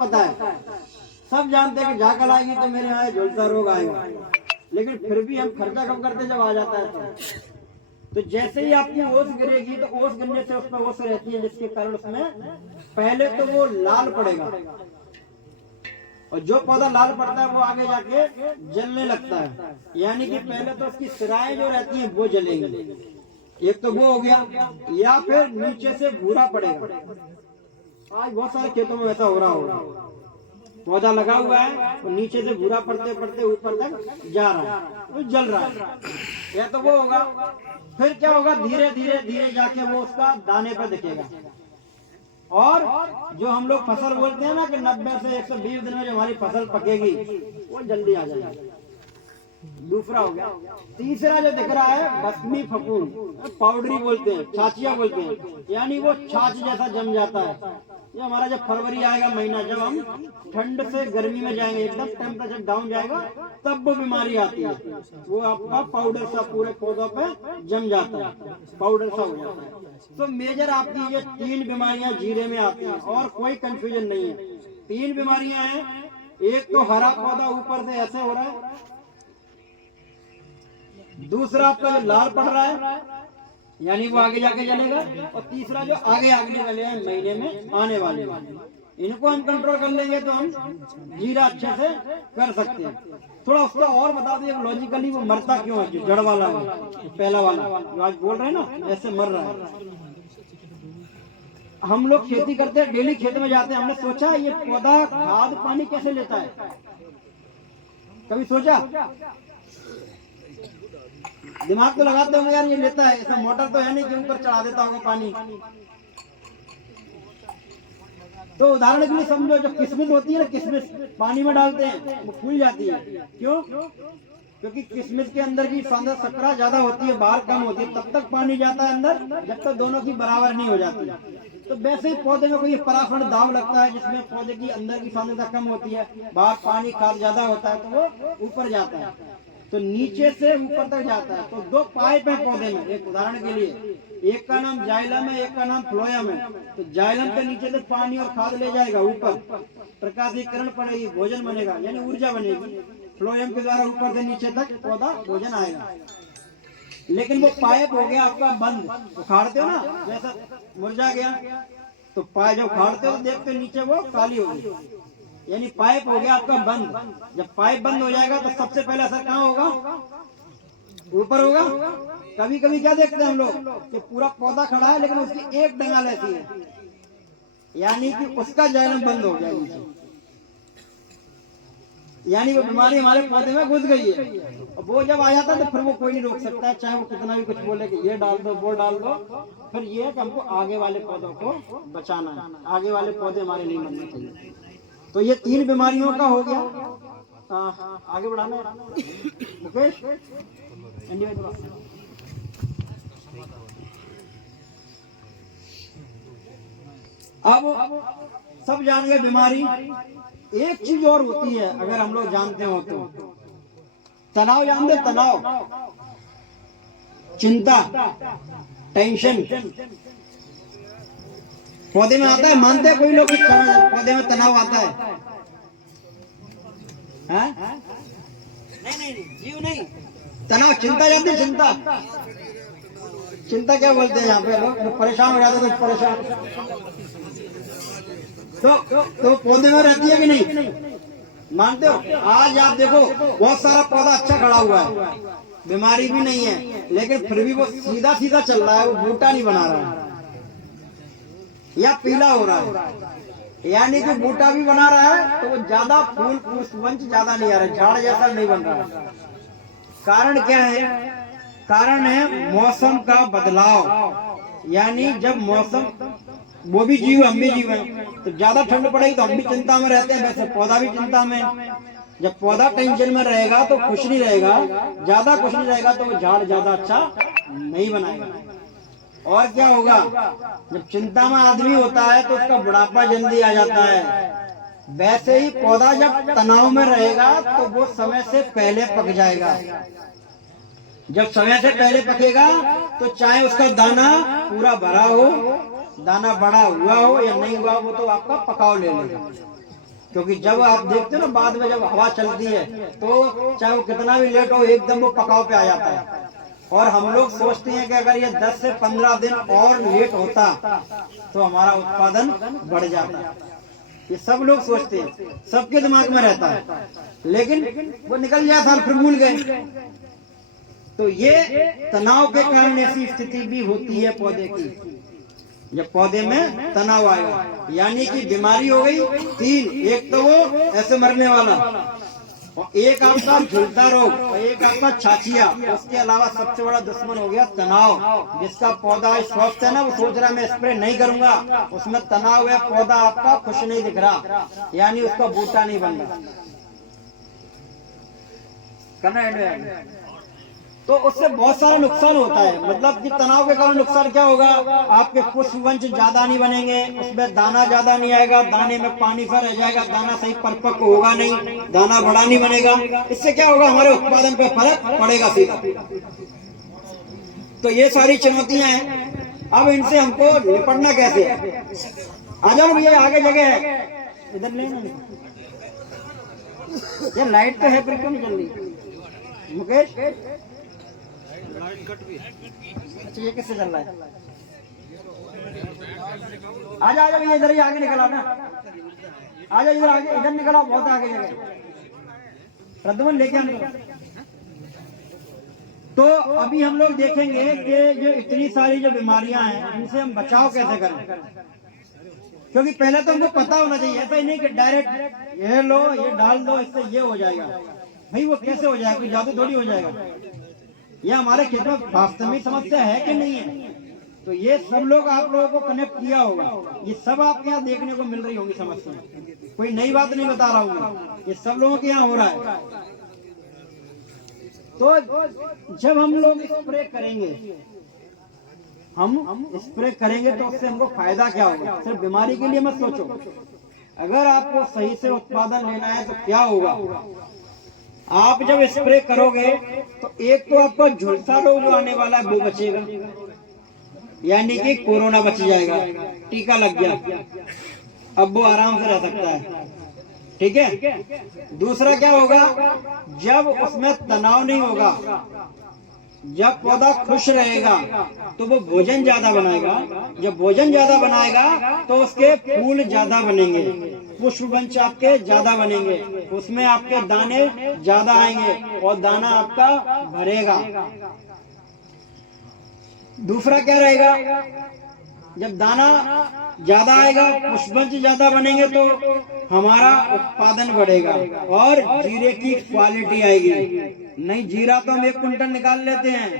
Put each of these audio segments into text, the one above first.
पता है, सब जानते हैं कि झाकड़ आएगी तो मेरे यहाँ झुलसा रोग आएगा, लेकिन फिर भी हम खर्चा कम करते जब आ जाता है तो जैसे ही आपकी ओस गिरेगी तो ओस गिरने से उसमें ओस रहती है, जिसके कारण उसमें पहले तो वो लाल पड़ेगा और जो पौधा लाल पड़ता है वो आगे जाके जलने लगता है। यानी कि पहले तो उसकी सिराएं जो रहती हैं वो जलेंगी, एक तो वो हो गया, या फिर नीचे से भूरा पड़ेगा। आज बहुत सारे खेतों में ऐसा हो रहा होगा, पौधा लगा हुआ है और नीचे से भूरा पड़ते पड़ते ऊपर तक जा रहा है, वो जल रहा है, या तो वो होगा। फिर क्या होगा, धीरे धीरे धीरे जाके वो उसका दाने पर दिखेगा। और जो हम लोग फसल बोलते हैं ना कि 90 से 120 दिन में जो हमारी फसल पकेगी वो जल्दी आ जाएगी। दूसरा हो गया। तीसरा जो दिख रहा है भस्मी फफूंद, पाउडरी बोलते हैं, छाछिया बोलते हैं, यानी वो छाछ जैसा जम जाता है। ये हमारा जब फरवरी आएगा महीना, जब हम ठंड से गर्मी में जाएंगे, एकदम टेम्परेचर डाउन जाएगा, तब वो बीमारी आती है। वो आपका पाउडर सा पूरे पौधों पे जम जाता है, पाउडर सा हो जाता है। तो मेजर आपकी ये 3 बीमारियां जीरे में आती हैं और कोई कंफ्यूजन नहीं है। 3 बीमारियां हैं। एक तो हरा पौधा ऊपर से ऐसे हो रहा है, दूसरा आपका जो लाल पड़ रहा है यानी वो आगे जाके जलेगा, और तीसरा जो आगे आगने वाले हैं महीने में आने वाले, इनको हम कंट्रोल कर लेंगे तो हम जीरा अच्छे से कर सकते हैं। थोड़ा उसको और बता दें लॉजिकली वो मरता क्यों है, जो जड़ वाला है, पहला वाला जो आज बोल रहे हैं ना ऐसे मर रहा है। हम लोग खेती करते हैं, डेली खेत में जाते हैं, हमने सोचा ये पौधा खाद पानी कैसे लेता है, कभी सोचा? दिमाग तो लगाते होंगे यार ये लेता है, ऐसा मोटर तो है नहीं कि ऊपर चढ़ा देता होगा पानी। तो उदाहरण के लिए समझो, जब किशमिश होती है ना, किशमिश पानी में डालते हैं वो फूल जाती है। क्यों? क्योंकि किशमिश के अंदर की सांद्रता शर्करा ज्यादा होती है, बाहर कम होती है, तब तक पानी जाता है अंदर जब तक दोनों की बराबर नहीं हो जाती। तो वैसे ही पौधे में कोई परागण दाव लगता है, जिसमें पौधे की अंदर की सांद्रता कम होती है, बाहर पानी खाद ज्यादा होता है, तो वो ऊपर जाता है, तो नीचे से ऊपर तक जाता है। तो 2 पाइप है पौधे में, एक उदाहरण के लिए, एक का नाम जाइलम है, एक का नाम फ्लोएम है। तो जाइलम के नीचे से पानी और खाद ले जाएगा ऊपर, प्रकाशीकरण पड़ेगी, भोजन बनेगा यानी ऊर्जा बनेगी। फ्लोएम के द्वारा ऊपर से नीचे तक पौधा भोजन आएगा। लेकिन वो पाइप हो गया आपका बंद, उखाड़ते हो ना, जैसा मुरझा गया तो पाइप जब उखाड़ते हो देखते हो नीचे वो खाली हो गई, यानी पाइप हो गया आपका बंद। जब पाइप बंद हो जाएगा तो सबसे पहले असर कहाँ होगा? ऊपर होगा। कभी कभी क्या देखते हैं हम लोग कि पूरा पौधा खड़ा है लेकिन उसकी एक डंगाल ऐसी है, यानी कि उसका जाइलम बंद हो गया नीचे, यानी वो बीमारी हमारे पौधे में घुस गई है। और वो जब आ जाता है तो फिर वो कोई नहीं रोक सकता है, चाहे वो कितना भी कुछ बोले कि ये डाल दो वो डाल दो। फिर ये है कि हमको आगे वाले पौधों को बचाना है, आगे वाले पौधे हमारे नहीं मरने चाहिए। तो ये 3 बीमारियों का हो गया। आगे बढ़ाना मुकेश, अब सब जान गए बीमारी। एक चीज और होती है अगर हम लोग जानते हो तो, तनाव जानते, तनाव, चिंता, टेंशन पौधे में आता है। मानते हैं कोई लोग पौधे में तनाव आता है? नहीं, जीव नहीं, तनाव, चिंता जानते हैं? चिंता, चिंता क्या बोलते हैं यहाँ पे लोग, परेशान हो जाते हैं तो परेशान, तो पौधे में रहती है कि नहीं? मानते हो? आज आप देखो बहुत सारा पौधा अच्छा खड़ा हुआ है, बीमारी भी नहीं है, लेकिन फिर भी वो सीधा सीधा चल रहा है, वो बूटा नहीं बना रहा है या पीला हो रहा है, यानी कि बूटा भी बना रहा है तो वो ज्यादा फूल पुष्पवंश ज्यादा नहीं आ रहा है, झाड़ जैसा नहीं बन रहा है। कारण क्या है? कारण है मौसम का बदलाव। यानी जब मौसम, वो भी जीव, हम भी जीव हैं, तो ज्यादा ठंड पड़ेगी तो हम भी चिंता में रहते हैं, वैसे पौधा भी चिंता में। जब पौधा टेंशन में रहेगा तो खुश नहीं रहेगा, ज्यादा खुश नहीं रहेगा तो वो झाड़ ज्यादा अच्छा नहीं बनाएगा। और क्या होगा, जब चिंता में आदमी होता है तो उसका बुढ़ापा जल्दी आ जाता है। वैसे ही पौधा जब तनाव में रहेगा तो वो समय से पहले पक जाएगा। जब समय से पहले पकेगा तो चाहे उसका दाना पूरा भरा हो, दाना बड़ा हुआ हो या नहीं हुआ, वो तो आपका पकाव ले लेगा। क्योंकि जब आप देखते हो ना बाद में जब हवा चलती है तो चाहे वो कितना भी लेट हो एकदम वो पकाव पे आ जाता है। और हम लोग सोचते हैं कि अगर ये 10 से 15 दिन और लेट होता तो हमारा उत्पादन बढ़ जाता। ये सब लोग सोचते हैं, सबके दिमाग में रहता है, लेकिन वो निकल जाए साल फिर भूल गए। तो ये तनाव के कारण ऐसी स्थिति भी होती है पौधे की। जब पौधे में तनाव आएगा यानी कि बीमारी हो गई 3, एक तो वो ऐसे मरने वाला, और एक आपका झुलता रोग, और एक आपका छाछिया। उसके अलावा सबसे बड़ा दुश्मन हो गया तनाव। जिसका पौधा स्वस्थ है ना वो सोच रहा है मैं स्प्रे नहीं करूंगा, उसमें तनाव है, पौधा आपका खुश नहीं दिख रहा, यानी उसका बूटा नहीं बन रहा। तो उससे बहुत सारा नुकसान होता है। मतलब कि तनाव के कारण नुकसान क्या होगा, आपके पुष्पवंश ज्यादा नहीं बनेंगे, उसमें दाना ज्यादा नहीं आएगा, दाने में पानी सा रह जाएगा, दाना सही परिपक्व होगा नहीं, दाना बड़ा नहीं बनेगा। इससे क्या होगा, हमारे उत्पादन पे फर्क पड़ेगा सीधा। तो ये सारी चुनौतियां हैं। अब इनसे हमको निपटना कैसे है? आ जाओ भैया, आगे जगह है, इधर लेना। ये लाइट तो है फिर क्यों नहीं चल रही मुकेश? अच्छा ये किससे चल रहा है? आजा आजा भैया, इधर ही आगे निकला ना, आजा इधर आगे, इधर निकला, बहुत आगे जगह। प्रद्युमन लेके हम। तो अभी हम लोग देखेंगे कि जो इतनी सारी जो बीमारियां हैं इनसे हम बचाव कैसे करें। क्योंकि पहले तो हमको पता होना चाहिए, ऐसा ही नहीं कि डायरेक्ट ये लो ये डाल दो इससे ये हो जाएगा। भाई वो कैसे हो जाएगा, कोई जादू थोड़ी हो जाएगा। ये हमारे खेत में वास्तविक समस्या है कि नहीं है। तो ये सब लोग आप लोगों को कनेक्ट किया होगा, ये सब आपके यहाँ देखने को मिल रही होंगी समस्या। कोई नई बात नहीं बता रहा हूँ, ये सब लोगों के यहाँ हो रहा है। तो जब हम लोग स्प्रे करेंगे, हम स्प्रे करेंगे तो उससे हमको फायदा क्या होगा। सिर्फ बीमारी के लिए मत सोचो, अगर आपको सही से उत्पादन लेना है तो क्या होगा। आप जब स्प्रे करोगे तो एक तो आपका झुलसा रोग जो आने वाला है वो बचेगा, यानी कि कोरोना बच जाएगा, टीका लग गया, अब वो आराम से रह सकता है। ठीक है। दूसरा क्या होगा, जब उसमें तनाव नहीं होगा, जब पौधा खुश रहेगा तो वो भोजन ज्यादा बनाएगा। जब भोजन ज्यादा बनाएगा तो उसके फूल ज्यादा बनेंगे, पुष्पवंश आपके ज्यादा बनेंगे, उसमें आपके दाने ज्यादा आएंगे और दाना आपका भरेगा। दूसरा क्या रहेगा, जब दाना ज्यादा आएगा, पुष्पवंश ज्यादा बनेंगे तो हमारा उत्पादन बढ़ेगा और जीरे की क्वालिटी आएगी। नहीं, जीरा तो हम 1 कुंटल निकाल लेते हैं,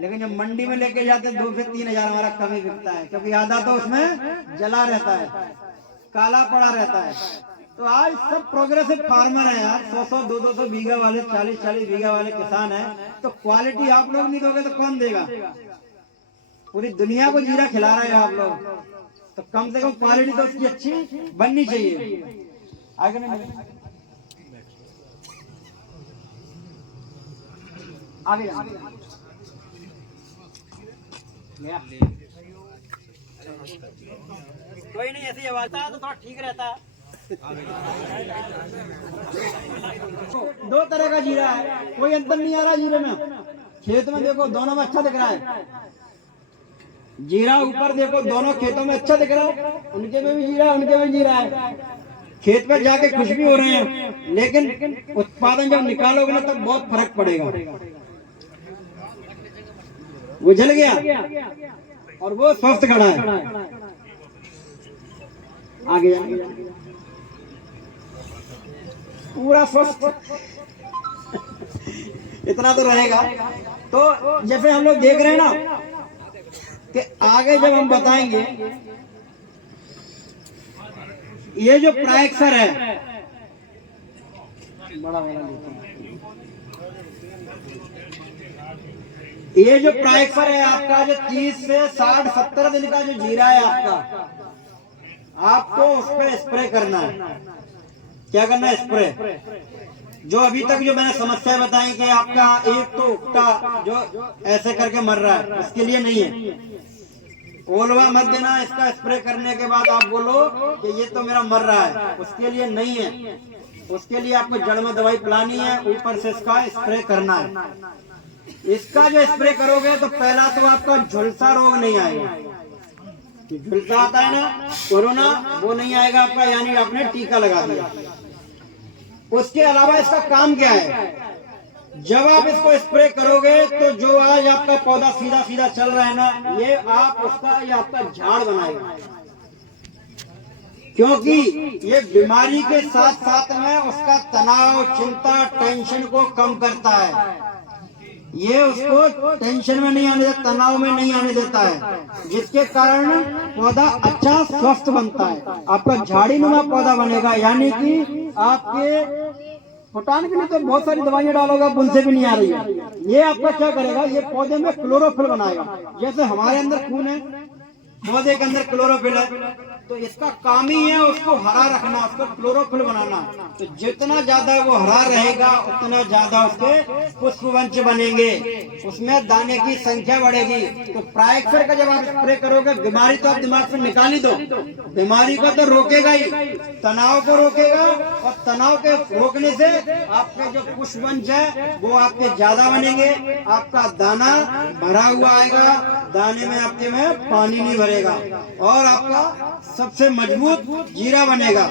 लेकिन जब मंडी में लेके जाते हैं 2 से 3 हजार हमारा कम ही बिकता है, क्योंकि आधा तो उसमें जला रहता है, काला पड़ा रहता है। तो आज सब प्रोग्रेसिव फार्मर है यार, 100-100, 200-200 बीघा वाले, 40-40 बीघा वाले किसान है। तो क्वालिटी आप लोग नहीं दोगे तो कौन देगा। पूरी दुनिया को जीरा खिला रहे हैं आप लोग, तो कम से कम क्वालिटी तो उसकी अच्छी बननी चाहिए। आगे नहीं आगे कोई नहीं, ऐसी आवाज है तो थोड़ा ठीक रहता है। 2 तरह का जीरा है, कोई अंतर नहीं आ रहा जीरे में। खेत में देखो दोनों में अच्छा दिख रहा है, जीरा ऊपर देखो दोनों खेतों में अच्छा दिख रहा है, उनके में भी जीरा उनके में जीरा है। खेत में जाके खुश भी हो रहे हैं, लेकिन उत्पादन जब निकालोगे ना तब बहुत फर्क पड़ेगा। वो जल गया और वो स्वस्थ खड़ा है। आगे पूरा स्वस्थ इतना तो रहेगा। तो जैसे हम लोग देख रहे हैं ना कि आगे जब हम बताएंगे, ये जो प्रायक्सर है बड़ा ये जो प्रायक्सर है आपका, जो 30 से 60-70 दिन का जो जीरा है आपका, आपको उस पर स्प्रे करना है। क्या करना है, स्प्रे। जो अभी तक जो मैंने समस्या बताई कि आपका एक तो उगटा जो ऐसे करके मर रहा है, उसके लिए नहीं है। ओलवा मत देना। इसका स्प्रे करने के बाद आप बोलो कि ये तो मेरा मर रहा है, उसके लिए नहीं है। उसके लिए आपको जड़ में दवाई पिलानी है, ऊपर से इसका स्प्रे करना है। इसका जो स्प्रे करोगे तो पहला तो आपका झुलसा रोग नहीं आएगा। झुलसा आता है ना, कोरोना, वो नहीं आएगा आपका, यानी आपने टीका लगा दिया। उसके अलावा इसका काम क्या है, जब आप इसको स्प्रे करोगे तो जो आज आपका पौधा सीधा सीधा चल रहा है ना, ये आपका झाड़ बनाएगा। क्योंकि ये बीमारी के साथ साथ में उसका तनाव, चिंता, टेंशन को कम करता है। ये उसको टेंशन में नहीं आने देता, तनाव में नहीं आने देता है, जिसके कारण पौधा अच्छा स्वस्थ बनता है। आपका झाड़ी नुमा पौधा बनेगा, यानी कि आपके फुटान के लिए तो बहुत सारी दवाइयां डालोगे, उनसे भी नहीं आ रही है। ये आपका क्या करेगा, ये पौधे में क्लोरोफिल बनाएगा। जैसे हमारे अंदर खून है, पौधे के अंदर क्लोरोफिल है, तो इसका काम ही है उसको हरा रखना, उसको क्लोरोफिल बनाना। तो जितना ज्यादा वो हरा रहेगा उतना ज्यादा उसके पुष्पवंश बनेंगे, उसमें दाने की संख्या बढ़ेगी। तो प्राइक्सर का जब आप स्प्रे करोगे, बीमारी तो आप दिमाग से निकाल ही दो, बीमारी को तो रोकेगा ही, तनाव को रोकेगा, और तनाव के रोकने से आपके जो पुष्पवंश है वो आपके ज्यादा बनेंगे। आपका दाना भरा हुआ आएगा, दाने में आपके में पानी नहीं भरेगा, और आपका सबसे मजबूत जीरा बनेगा।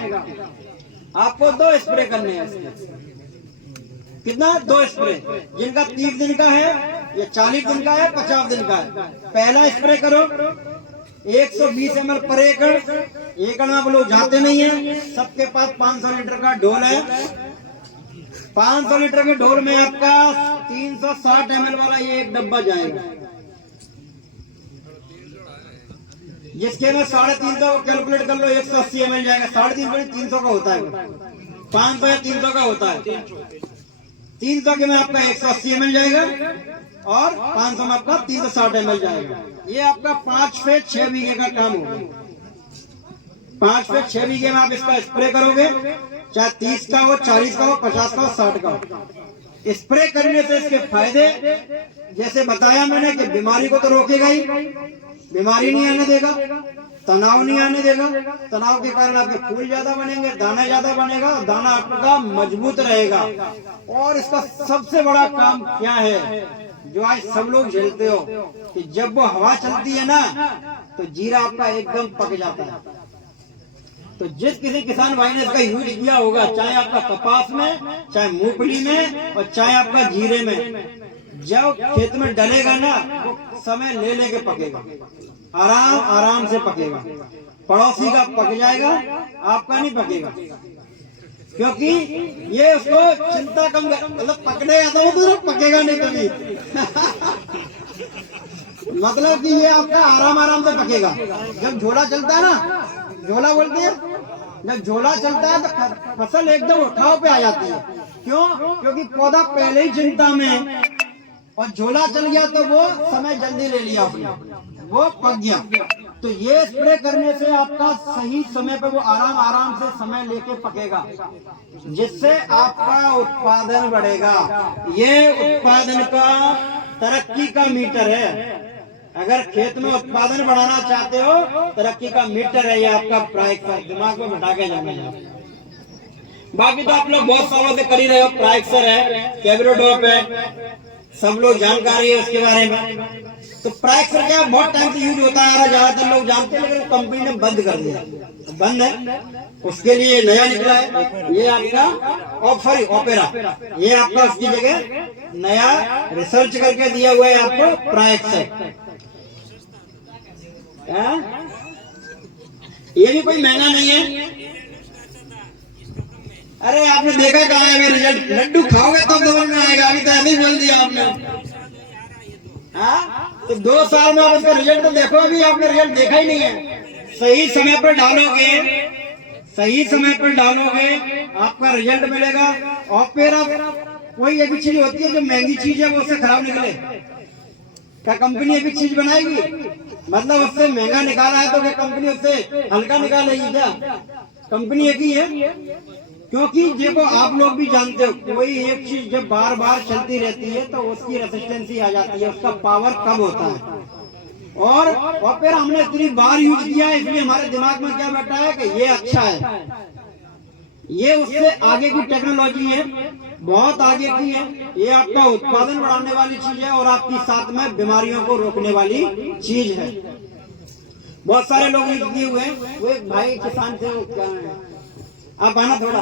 आपको 2 स्प्रे करने हैं इसमें। कितना? 2 स्प्रे, जिनका 30 दिन का है, या 40 दिन का है, 50 दिन का है। पहला स्प्रे करो 120 ml पर एकड़ में आप लोग जाते नहीं है, सबके पास 500 लीटर का ढोल है। 500 लीटर के ढोल में आपका 360 ml वाला ये एक डब्बा जाएगा, जिसके में 350 कैलकुलेट कर लो, 180 ml जाएगा। 350 300 का होता है, 500 या 300 का होता है। 300 के में आपका 180 ml जाएगा, और 500 में आपका 360 ml जाएगा। ये आपका 5 से 6 बीघे का काम होगा। 5 से 6 बीघे में आप इसका स्प्रे करोगे, चाहे 30 का हो, 40 का हो, 50 का हो, 60 का हो। स्प्रे करने से इसके फायदे, जैसे बताया मैंने, कि बीमारी को तो रोकेगा ही, बीमारी नहीं आने देगा, तनाव नहीं आने देगा। तनाव के कारण आपके फूल ज्यादा बनेंगे, दाना ज्यादा बनेगा, दाना आपका मजबूत रहेगा। और इसका सबसे बड़ा काम क्या है, जो आज सब लोग झेलते हो, कि जब वो हवा चलती है ना, तो जीरा आपका एकदम पक जाता है। तो जिस किसी किसान भाई ने इसका यूज किया होगा, चाहे आपका कपास में, चाहे मूंगफली में, और चाहे आपका जीरे में, जब खेत में डलेगा ना, वो समय ले लेके पकेगा, आराम आराम से पकेगा। पड़ोसी का पक जाएगा, आपका नहीं पकेगा, क्योंकि ये उसको चिंता कम, मतलब पकने आता हो तो पकेगा नहीं कभी। मतलब कि ये आपका आराम आराम से पकेगा। जब झोला चलता है ना, झोला बोलते हैं, जब झोला चलता है तो फसल एकदम उठाव पे आ जाती है। क्यों? क्योंकि पौधा पहले ही चिंता में है, और झोला चल गया तो वो समय जल्दी ले लिया आपने, वो पक गया। तो ये स्प्रे करने से आपका सही समय पे वो आराम आराम से समय लेके पकेगा, जिससे आपका उत्पादन बढ़ेगा। ये उत्पादन का तरक्की का मीटर है। अगर खेत में उत्पादन बढ़ाना चाहते हो, तरक्की का मीटर है ये आपका प्राइक्सर, दिमाग में बिठा के जाना है। बाकी तो आप लोग बहुत सालों से कर ही रहे हो, प्राइक्सर है, कैब्रोडोप है, सब लोग जानकारी है उसके बारे में। तो प्राइक्सर क्या बहुत टाइम से यूज होता है, ज्यादातर लोग जानते हैं, लेकिन कंपनी ने बंद कर दिया, बंद है। उसके लिए नया निकला है, ये आपका ओपेरा, ये आपका उसकी जगह नया रिसर्च करके दिया हुआ है आपको प्राइक्सर। ये भी कोई महंगा नहीं है। अरे आपने देखा कहाँ है रिजल्ट, लड्डू खाओगे तो समझ में आएगा, अभी तो ऐसे बोल दिया आपने। तो 2 साल में आप उसका रिजल्ट तो देखो, अभी आपने रिजल्ट देखा ही नहीं है। सही समय पर डालोगे, सही समय पर डालोगे, आपका रिजल्ट मिलेगा। और फिर कोई ऐसी चीज होती है जो महंगी चीज है वो उससे खराब निकले, क्या कंपनी अभी चीज बनाएगी? मतलब उससे महंगा निकाला है तो क्या कंपनी उससे हल्का निकालेगी? क्या कंपनी एक ही है? क्योंकि देखो आप लोग भी जानते हो, कोई एक चीज जब बार बार चलती रहती है तो उसकी रेसिस्टेंसी आ जाती है, उसका पावर कम होता है। और फिर हमने इतनी बार यूज किया है, इसलिए हमारे दिमाग में क्या बैठा है कि ये अच्छा है। ये उससे आगे की टेक्नोलॉजी है, बहुत आगे की है। ये आपका उत्पादन बढ़ाने वाली चीज है और आपकी साथ में बीमारियों को रोकने वाली चीज है। बहुत सारे लोग यूज किए हुए हैं। वो एक भाई किसान थे, आप आना थोड़ा